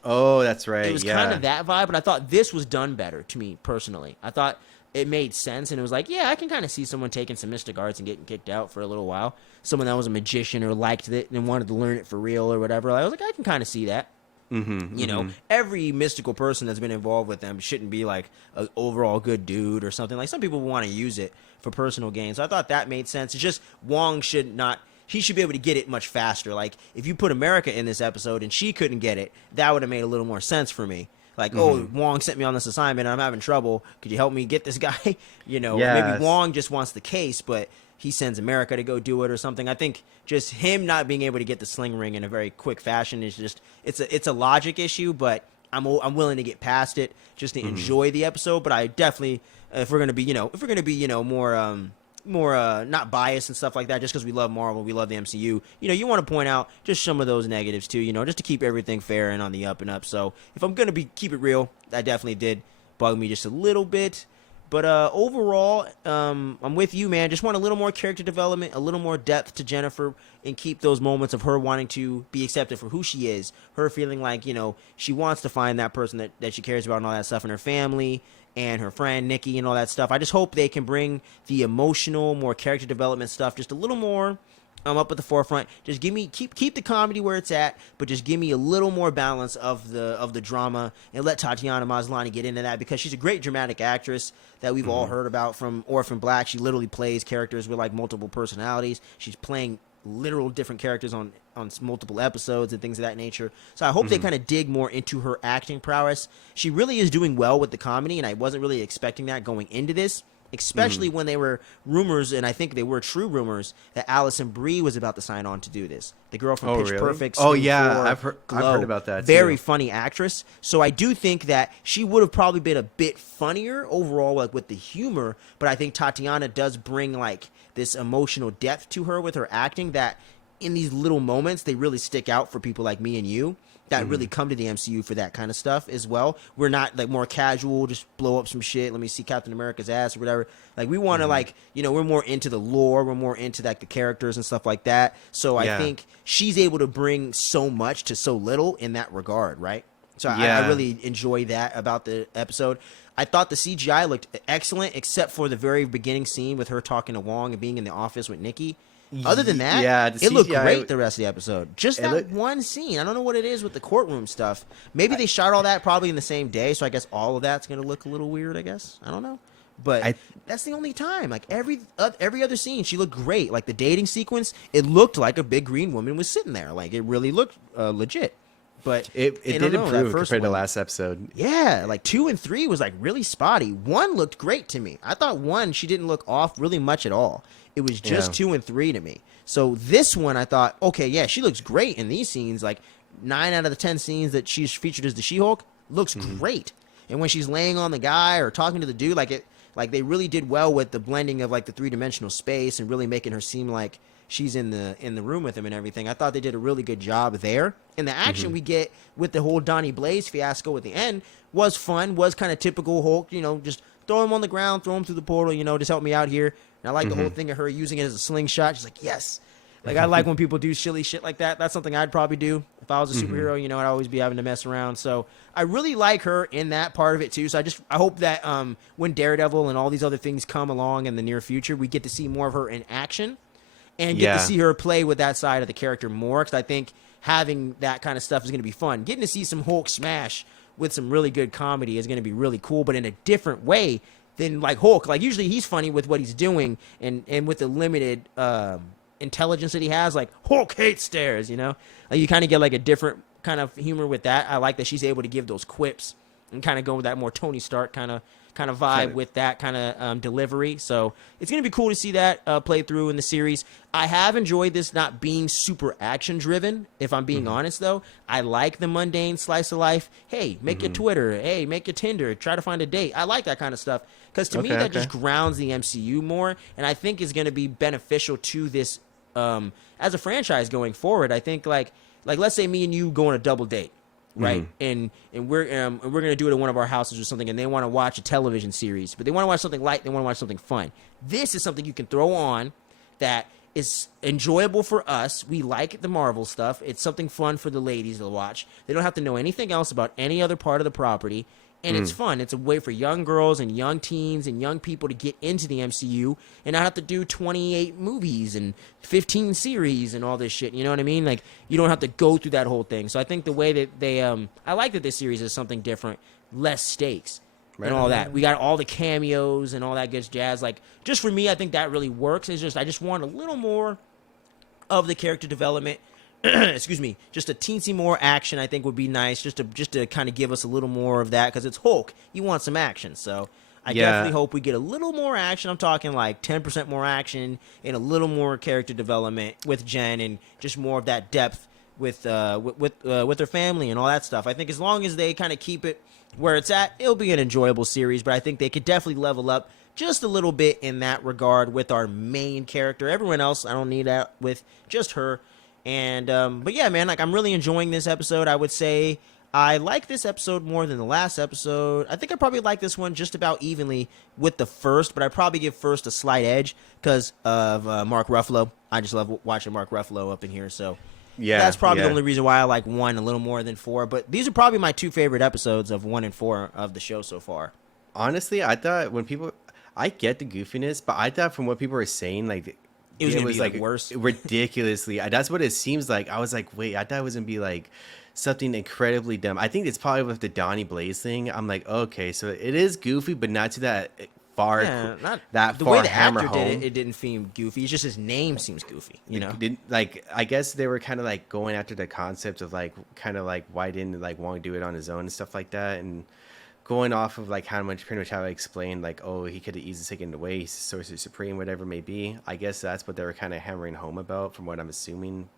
Oh, that's right. It was kind of that vibe, but I thought this was done better to me personally. I thought it made sense, and it was like, yeah, I can kind of see someone taking some mystic arts and getting kicked out for a little while. Someone that was a magician or liked it and wanted to learn it for real or whatever. I was like, I can kind of see that. You know, every mystical person that's been involved with them shouldn't be like an overall good dude or something. Like some people want to use it for personal gain. So I thought that made sense. It's just Wong should not. He should be able to get it much faster. Like if you put America in this episode and she couldn't get it, that would have made a little more sense for me. Like, oh, Wong sent me on this assignment and I'm having trouble. Could you help me get this guy? You know, maybe Wong just wants the case, but he sends America to go do it or something. I think just him not being able to get the sling ring in a very quick fashion is just it's a logic issue, but I'm willing to get past it just to enjoy the episode. But I definitely, if we're gonna be more not biased and stuff like that, just because we love Marvel, we love the MCU, you want to point out just some of those negatives too, just to keep everything fair and on the up and up. So if I'm gonna keep it real, that definitely did bug me just a little bit. But overall, I'm with you, man. Just want a little more character development, a little more depth to Jennifer, and keep those moments of her wanting to be accepted for who she is. Her feeling like, she wants to find that person that she cares about and all that stuff in her family and her friend Nikki and all that stuff. I just hope they can bring the emotional, more character development stuff just a little more up at the forefront. Just keep the comedy where it's at, but just give me a little more balance of the drama and let Tatiana Maslany get into that, because she's a great dramatic actress that we've all heard about from Orphan Black. She literally plays characters with like multiple personalities. She's playing literal different characters on multiple episodes and things of that nature. So I hope they kind of dig more into her acting prowess. She really is doing well with the comedy, and I wasn't really expecting that going into this, especially when they were rumors, and I think they were true rumors, that Alison Brie was about to sign on to do this. The girl from Pitch Perfect. Oh, yeah. I've heard about that, Very funny actress. So I do think that she would have probably been a bit funnier overall, like with the humor, but I think Tatiana does bring like this emotional depth to her with her acting that in these little moments, they really stick out for people like me and you that really come to the MCU for that kind of stuff as well. We're not like more casual, just blow up some shit, let me see Captain America's ass or whatever. Like we want to like, we're more into the lore, we're more into like the characters and stuff like that. So I think she's able to bring so much to so little in that regard, right? So I really enjoy that about the episode. I thought the CGI looked excellent, except for the very beginning scene with her talking to Wong and being in the office with Nikki. Other than that, it looked great the rest of the episode. Just that one scene. I don't know what it is with the courtroom stuff. Maybe they shot all that probably in the same day, so I guess all of that's going to look a little weird, I guess. I don't know. But that's the only time. Like every other scene, she looked great. Like the dating sequence, it looked like a big green woman was sitting there. Like it really looked legit. But it did improve compared to last episode. Yeah, like 2 and 3 was like really spotty. 1 looked great to me. I thought 1, she didn't look off really much at all. It was just 2 and 3 to me. So this one, I thought, okay, yeah, she looks great in these scenes. Like 9 out of the 10 scenes that she's featured as the She-Hulk looks great. And when she's laying on the guy or talking to the dude, like they really did well with the blending of like the 3-dimensional space and really making her seem like she's in the room with him and everything. I thought they did a really good job there. And the action we get with the whole Donnie Blaze fiasco at the end was fun, was kind of typical Hulk, just throw him on the ground, throw him through the portal, just help me out here. And I like the whole thing of her using it as a slingshot. She's like, yes. Like, I like when people do silly shit like that. That's something I'd probably do. If I was a superhero, I'd always be having to mess around. So I really like her in that part of it, too. So I hope that when Daredevil and all these other things come along in the near future, we get to see more of her in action and get to see her play with that side of the character more. Because I think having that kind of stuff is going to be fun. Getting to see some Hulk smash with some really good comedy is going to be really cool, but in a different way than like Hulk. Like usually he's funny with what he's doing and with the limited intelligence that he has. Like Hulk hates stairs, like you kind of get like a different kind of humor with that. I like that she's able to give those quips and kind of go with that more Tony Stark kind of vibe with that kind of delivery. So it's going to be cool to see that play through in the series. I have enjoyed this not being super action driven, if I'm being honest, though. I like the mundane slice of life. Hey, make your Twitter. Hey, make your Tinder. Try to find a date. I like that kind of stuff because to me that just grounds the MCU more, and I think is going to be beneficial to this as a franchise going forward. I think like let's say me and you go on a double date. Right, and we're gonna do it at one of our houses or something, and they want to watch a television series, but they want to watch something light, they want to watch something fun. This is something you can throw on that is enjoyable for us. We like the Marvel stuff. It's something fun for the ladies to watch. They don't have to know anything else about any other part of the property, And it's fun. It's a way for young girls and young teens and young people to get into the MCU and not have to do 28 movies and 15 series and all this shit. You know what I mean? Like, you don't have to go through that whole thing. So I think the way that they, I like that this series is something different, less stakes, and all that. We got all the cameos and all that good jazz. Like, just for me, I think that really works. It's just, I just want a little more of the character development. Excuse me, just a teensy more action I think would be nice, just to kind of give us a little more of that, because it's Hulk. You want some action, so I definitely hope we get a little more action. I'm talking like 10% more action and a little more character development with Jen, and just more of that depth with her family and all that stuff. I think as long as they kind of keep it where it's at, it'll be an enjoyable series. But I think they could definitely level up just a little bit in that regard with our main character. Everyone else, I don't need that with, just her. And, but yeah, man, like, I'm really enjoying this episode. I would say I like this episode more than the last episode. I think I probably like this one just about evenly with the first, but I probably give first a slight edge because of Mark Ruffalo. I just love watching Mark Ruffalo up in here. So yeah, that's probably the only reason why I like 1 a little more than 4. But these are probably my 2 favorite episodes of 1 and 4 of the show so far. Honestly, I thought I get the goofiness, but I thought from what people were saying, like, it was like worse. Ridiculously. That's what it seems like. I was like, wait, I thought it was going to be like something incredibly dumb. I think it's probably with the Donnie Blaze thing. I'm like, okay, so it is goofy, but not to that far. Yeah, not that the far way the hammer actor home. did it. It didn't seem goofy. It's just his name seems goofy. You know, like, I guess they were kind of like going after the concept of like kind of like why didn't like Wong do it on his own and stuff like that, and going off of like pretty much how I explained, like, oh, he could have easily taken it away, he's Sorcerer Supreme, whatever it may be. I guess that's what they were kind of hammering home about, from what I'm assuming.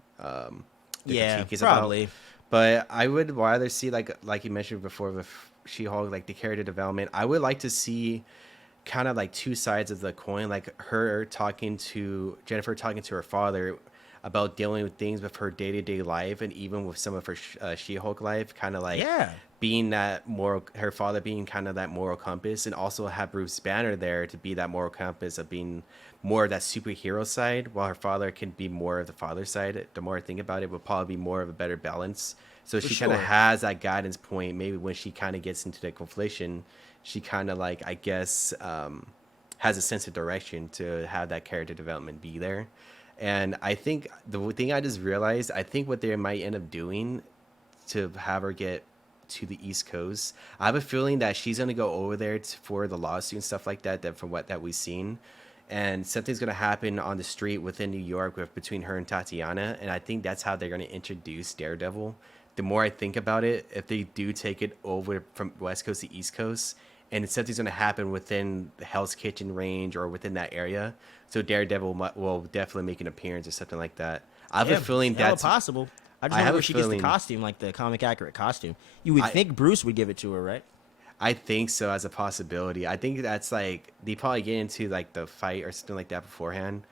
Yeah, probably. About. But I would rather see, like you mentioned before with She-Hulk, like the character development. I would like to see kind of like 2 sides of the coin, like Jennifer talking to her father about dealing with things with her day-to-day life, and even with some of her She-Hulk life, kind of like being that moral, her father being kind of that moral compass, and also have Bruce Banner there to be that moral compass of being more of that superhero side, while her father can be more of the father side. The more I think about it, would probably be more of a better balance. So she kind of has that guidance point. Maybe when she kind of gets into the confliction, she kind of like, I guess, has a sense of direction to have that character development be there. And I think the thing I just realized, I think what they might end up doing to have her get to the East Coast, I have a feeling that she's going to go over there for the lawsuit and stuff like that, from what that we've seen. And something's going to happen on the street within New York between her and Tatiana. And I think that's how they're going to introduce Daredevil. The more I think about it, if they do take it over from West Coast to East Coast, and something's going to happen within the Hell's Kitchen range or within that area, so Daredevil will definitely make an appearance or something like that. I have a feeling that's possible. I just know where she gets the costume, like the comic accurate costume. You would think Bruce would give it to her, right? I think so, as a possibility. I think that's like, they probably get into like the fight or something like that beforehand,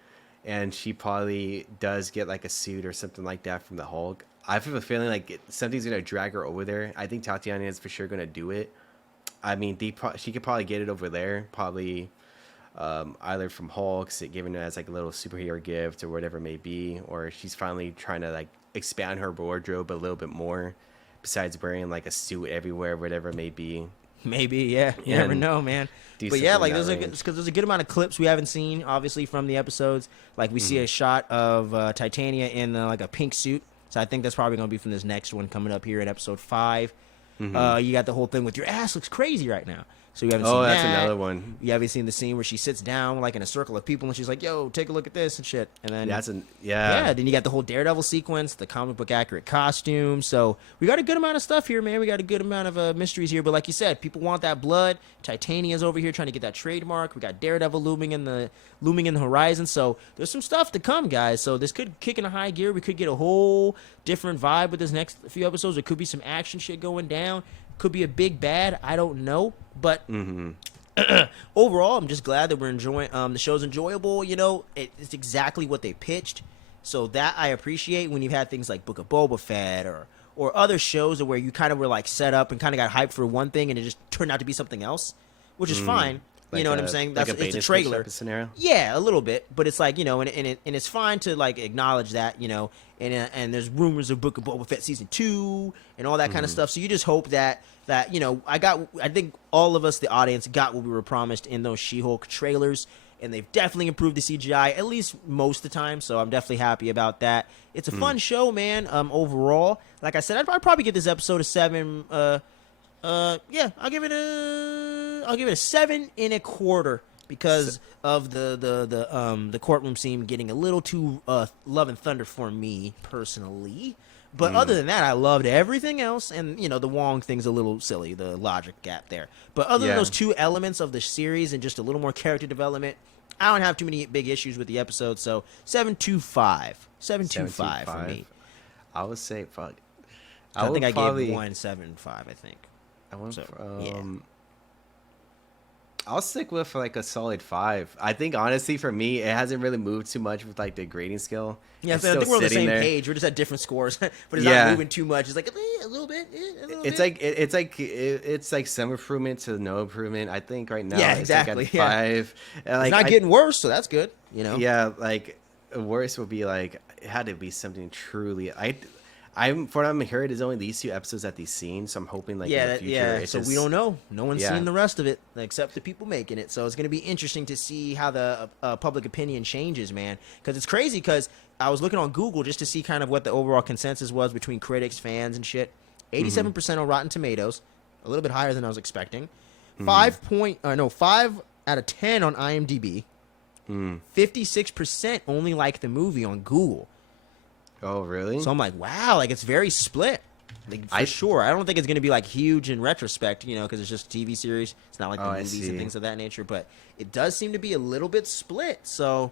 and she probably does get like a suit or something like that from the Hulk. I have a feeling like something's going to drag her over there. I think Tatiana is for sure going to do it. I mean, she could probably get it over there, probably either from Hulk, giving it as like a little superhero gift or whatever it may be, or she's finally trying to like expand her wardrobe a little bit more, besides wearing like a suit everywhere, whatever it may be. Maybe, yeah. You never know, man. But yeah, like there's a good amount of clips we haven't seen, obviously, from the episodes. Like we see a shot of Titania in like a pink suit. So I think that's probably going to be from this next one coming up here in episode 5. You got the whole thing with your ass looks crazy right now. So you haven't seen that. Oh, that's another one. You haven't seen the scene where she sits down like in a circle of people and she's like, yo, take a look at this and shit. And then then you got the whole Daredevil sequence, the comic book accurate costume. So we got a good amount of stuff here, man. We got a good amount of mysteries here. But like you said, people want that blood. Titania's over here trying to get that trademark. We got Daredevil looming in the horizon. So there's some stuff to come, guys. So this could kick in a high gear. We could get a whole different vibe with this next few episodes. There could be some action shit going down. Could be a big bad. I don't know. But overall, I'm just glad that we're enjoying. The show's enjoyable. You know, it's exactly what they pitched. So that I appreciate when you've had things like Book of Boba Fett or other shows where you kind of were like set up and kind of got hyped for one thing and it just turned out to be something else, which is fine. You know what I'm saying? Like That's a it's a bait trailer scenario. Yeah, a little bit, but it's like, and it's fine to like acknowledge that, and there's rumors of Book of Boba Fett season 2 and all that kind of stuff. So you just hope that I think all of us, the audience, got what we were promised in those She-Hulk trailers, and they've definitely improved the CGI at least most of the time. So I'm definitely happy about that. It's a fun show, man. Overall, like I said, I'd probably give this episode a 7. Yeah, I'll give it a 7.25. Because of the courtroom scene getting a little too love and thunder for me personally, but other than that, I loved everything else. And the Wong thing's a little silly, the logic gap there. But other than those two elements of the series and just a little more character development, I don't have too many big issues with the episode. So 7.25, 7.25 for me. I would say fuck. I think I gave 1.75. I think. I went so, yeah. I'll stick with like a solid 5. I think honestly for me, it hasn't really moved too much with like the grading scale. Yeah, so I think we're on the same page. We're just at different scores, but it's not moving too much. It's like a little bit. It's like some improvement to no improvement. I think right now. Yeah, exactly. It's like at 5. And like, it's not getting worse, so that's good. Yeah, like worse would be like it had to be something truly. I'm for what I'm hearing, there's only these 2 episodes that they've seen, so I'm hoping like in the future. So we don't know. No one's seen the rest of it except the people making it. So it's gonna be interesting to see how the public opinion changes, man. Because it's crazy. Because I was looking on Google just to see kind of what the overall consensus was between critics, fans, and shit. 87% on Rotten Tomatoes, a little bit higher than I was expecting. 5 out of 10 on IMDb. 56% only like the movie on Google. Oh, really? So I'm like, wow, like it's very split. Like, for sure. I don't think it's going to be like huge in retrospect, because it's just a TV series. It's not like the movies and things of that nature, but it does seem to be a little bit split. So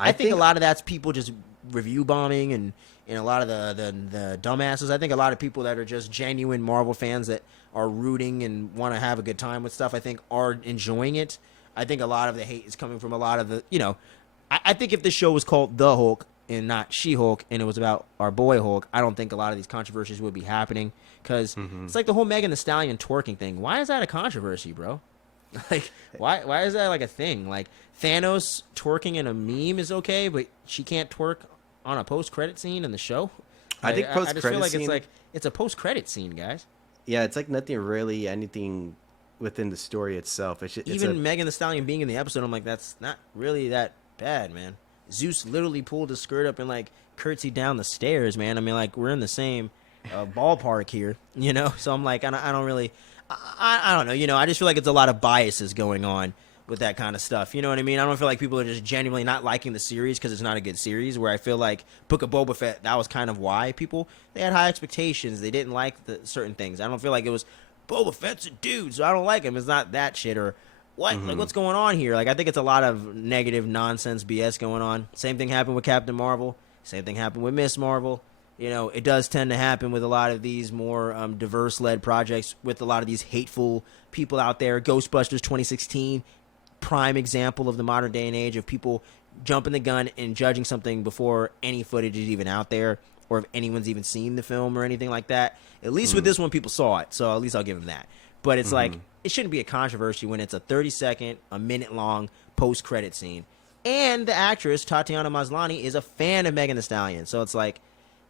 I think a lot of that's people just review bombing and a lot of the dumbasses. I think a lot of people that are just genuine Marvel fans that are rooting and want to have a good time with stuff, I think are enjoying it. I think a lot of the hate is coming from a lot of the, I think if this show was called The Hulk, and not She-Hulk, and it was about our boy Hulk, I don't think a lot of these controversies would be happening. Because it's like the whole Megan Thee Stallion twerking thing. Why is that a controversy, bro? Like, why is that like a thing? Like, Thanos twerking in a meme is okay, but she can't twerk on a post-credit scene in the show? I think post-credit I just feel like it's a post-credit scene, guys. Yeah, it's like anything within the story itself. Even Megan Thee Stallion being in the episode, I'm like, that's not really that bad, man. Zeus literally pulled his skirt up and like curtsied down the stairs, man. I mean, like, we're in the same ballpark here, So I'm like, I don't really, I don't know, I just feel like it's a lot of biases going on with that kind of stuff. You know what I mean? I don't feel like people are just genuinely not liking the series because it's not a good series. Where I feel like Book of Boba Fett, that was kind of why they had high expectations. They didn't like the certain things. I don't feel like it was Boba Fett's a dude, so I don't like him. It's not that shit or. What? Like, what's going on here? Like, I think it's a lot of negative nonsense BS going on. Same thing happened with Captain Marvel. Same thing happened with Miss Marvel. It does tend to happen with a lot of these more diverse-led projects with a lot of these hateful people out there. Ghostbusters 2016, prime example of the modern day and age of people jumping the gun and judging something before any footage is even out there or if anyone's even seen the film or anything like that. At least with this one, people saw it, so at least I'll give them that. But it's like, it shouldn't be a controversy when it's a 30-second, a minute-long post-credit scene. And the actress, Tatiana Maslany, is a fan of Megan Thee Stallion. So it's like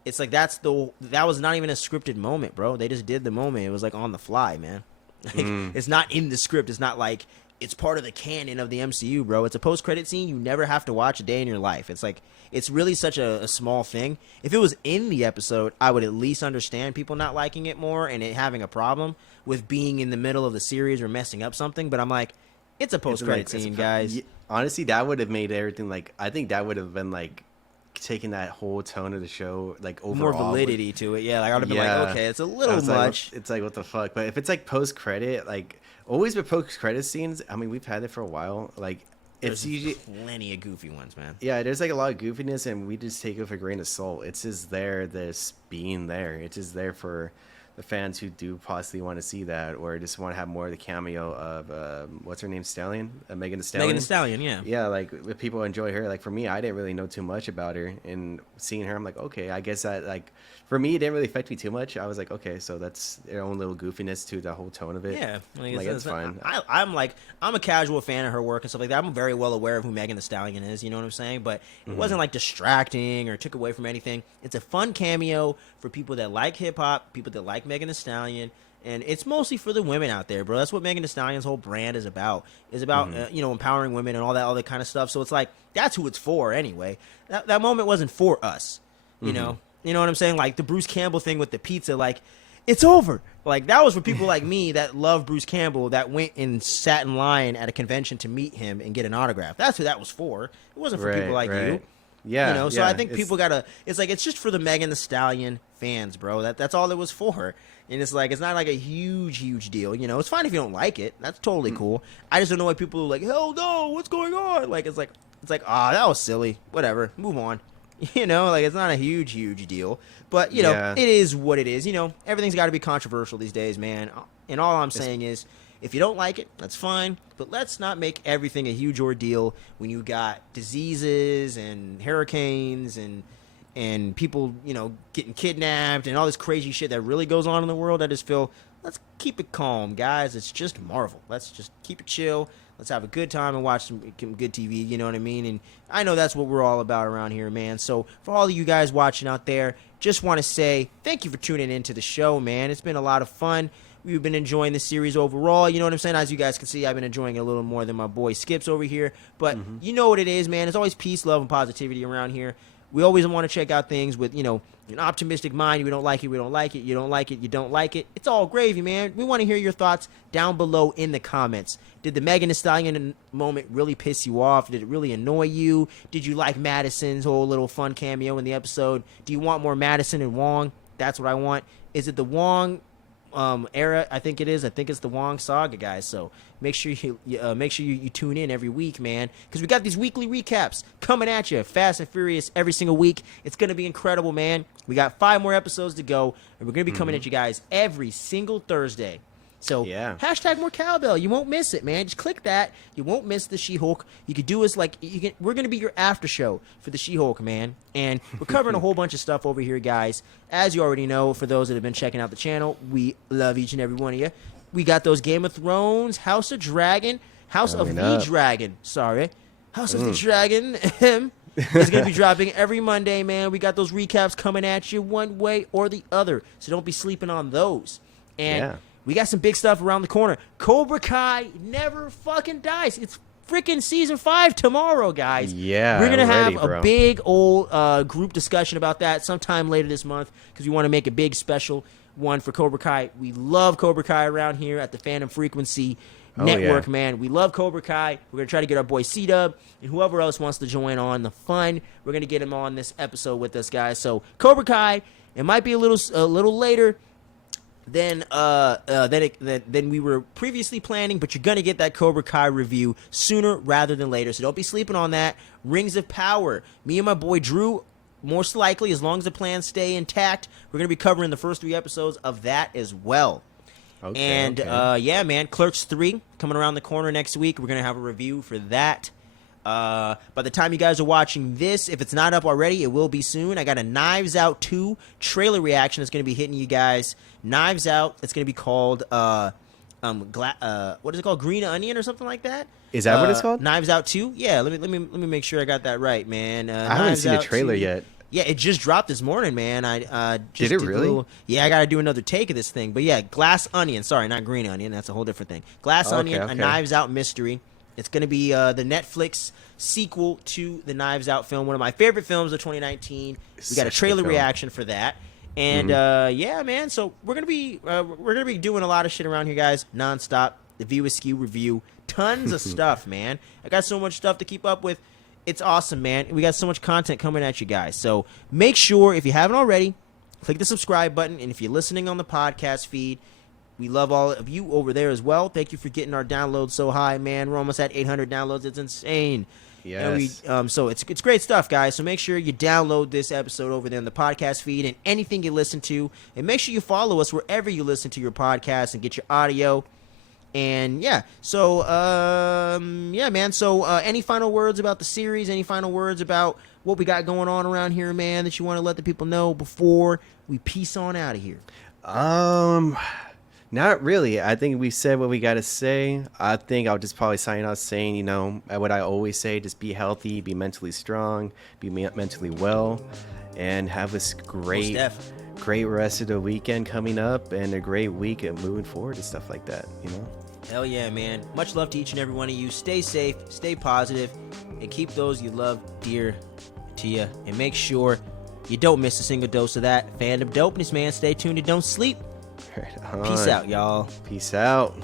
that was not even a scripted moment, bro. They just did the moment. It was like on the fly, man. Like, it's not in the script. It's not like it's part of the canon of the MCU, bro. It's a post-credit scene you never have to watch a day in your life. It's like, it's really such a small thing. If it was in the episode, I would at least understand people not liking it more and it having a problem with being in the middle of the series or messing up something. But I'm like, it's a post-credit scene, guys. Honestly, that would have made everything like, I think that would have been like taking that whole tone of the show like overall. More validity to it, yeah. Like, I would have been like, okay, it's a little much. It's like, what the fuck? But if it's like post-credit, like always with post-credit scenes, I mean, we've had it for a while. Like, it's usually plenty of goofy ones, man. Yeah, there's like a lot of goofiness, and we just take it with a grain of salt. It's just there, this being there. It's just there for the fans who do possibly want to see that, or just want to have more of the cameo of what's her name, Stallion, Megan Thee Stallion. Megan Thee Stallion, yeah. Yeah, like if people enjoy her, like for me, I didn't really know too much about her, and seeing her, I'm like, okay, I guess that, like, for me, it didn't really affect me too much. I was like, okay, so that's their own little goofiness to the whole tone of it. Yeah, like it's fine. I'm a casual fan of her work and stuff like that. I'm very well aware of who Megan Thee Stallion is. You know what I'm saying? But it wasn't like distracting or took away from anything. It's a fun cameo for people that like hip hop, people that like Megan Thee Stallion. And it's mostly for the women out there, bro. That's what Megan Thee Stallion's whole brand is about. Is about empowering women and all that other kind of stuff. So it's like that's who it's for anyway. That moment wasn't for us, you know. You know what I'm saying? Like the Bruce Campbell thing with the pizza, like it's over. Like that was for people like me that love Bruce Campbell, that went and sat in line at a convention to meet him and get an autograph. That's who that was for. It wasn't for people like you. Yeah, you know. So I think people gotta. It's like it's just for the Megan Thee Stallion fans, bro. That's all it was for. And it's like it's not like a huge deal. You know, it's fine if you don't like it. That's totally cool. I just don't know why people are like, hell no, what's going on? Like it's like that was silly. Whatever, move on. You know, like it's not a huge deal, but you know, it is what it is. You know, everything's got to be controversial these days, man. And all I'm saying is, if you don't like it, that's fine. But let's not make everything a huge ordeal when you got diseases and hurricanes and people, you know, getting kidnapped and all this crazy shit that really goes on in the world. I just feel let's keep it calm, guys. It's just Marvel. Let's just keep it chill. Let's have a good time and watch some good TV, you know what I mean? And I know that's what we're all about around here, man. So for all of you guys watching out there, just want to say thank you for tuning into the show, man. It's been a lot of fun. We've been enjoying the series overall, you know what I'm saying? As you guys can see, I've been enjoying it a little more than my boy Skips over here. But you know what it is, man. It's always peace, love, and positivity around here. We always want to check out things with, you know, an optimistic mind. We don't like it, we don't like it. You don't like it, you don't like it. It's all gravy, man. We want to hear your thoughts down below in the comments. Did the Megan Thee Stallion moment really piss you off? Did it really annoy you? Did you like Madison's whole little fun cameo in the episode? Do you want more Madison and Wong? That's what I want. Is it the Wong era? I think it is. I think it's the Wong saga, guys. So make sure you tune in every week, man, because we got these weekly recaps coming at you, fast and furious, every single week. It's gonna be incredible, man. We got 5 more episodes to go, and we're gonna be coming at you guys every single Thursday. So hashtag more cowbell. You won't miss it, man. Just click that. You won't miss the She-Hulk. You could do us like we're gonna be your after show for the She-Hulk, man. And we're covering a whole bunch of stuff over here, guys. As you already know, for those that have been checking out the channel, we love each and every one of you. We got those Game of Thrones, House of the Dragon. House of the Dragon is going to be dropping every Monday, man. We got those recaps coming at you one way or the other, so don't be sleeping on those. And we got some big stuff around the corner. Cobra Kai never fucking dies. It's freaking season 5 tomorrow, guys. Yeah, we're gonna have a big old group discussion about that sometime later this month because we want to make a big special one for Cobra Kai. We love Cobra Kai around here at the Fandom Frequency Network, man. We love Cobra Kai. We're gonna try to get our boy C-Dub and whoever else wants to join on the fun. We're gonna get him on this episode with us, guys. So Cobra Kai, it might be a little later than we were previously planning, but you're gonna get that Cobra Kai review sooner rather than later. So don't be sleeping on that. Rings of Power. Me and my boy Drew, most likely, as long as the plans stay intact, we're gonna be covering the first 3 episodes of that as well. Yeah, man, Clerks 3 coming around the corner next week. We're gonna have a review for that. By the time you guys are watching this, if it's not up already, it will be soon. I got a Knives Out 2 trailer reaction that's going to be hitting you guys. Knives Out, it's going to be called what is it called? Green Onion or something like that? Is that what it's called? Knives Out 2? Yeah, let me make sure I got that right, man. I haven't seen the trailer yet. Yeah, it just dropped this morning, man. I just did it really? Yeah, I got to do another take of this thing. But yeah, Glass Onion. Sorry, not Green Onion. That's a whole different thing. Glass Onion, a Knives Out mystery. It's going to be the Netflix sequel to the Knives Out film, one of my favorite films of 2019. We got a trailer reaction for that. And yeah, man, so we're going to be doing a lot of shit around here, guys, nonstop. The View Askew review, tons of stuff, man. I got so much stuff to keep up with. It's awesome, man. We got so much content coming at you guys. So make sure, if you haven't already, click the subscribe button. And if you're listening on the podcast feed, we love all of you over there as well. Thank you for getting our downloads so high, man. We're almost at 800 downloads. It's insane. Yes. And so it's great stuff, guys. So make sure you download this episode over there in the podcast feed and anything you listen to, and make sure you follow us wherever you listen to your podcast and get your audio. And yeah, so yeah, man. So any final words about the series? Any final words about what we got going on around here, man, that you want to let the people know before we peace on out of here? Not really. I think we said what we got to say. I think I'll just probably sign out saying, you know, what I always say: just be healthy, be mentally strong, be mentally well, and have this great rest of the weekend coming up, and a great week and moving forward and stuff like that. You know. Hell yeah, man. Much love to each and every one of you. Stay safe, stay positive, and keep those you love dear to you. And make sure you don't miss a single dose of that fandom dopeness, man. Stay tuned and don't sleep. Right on. Peace out, y'all. Peace out.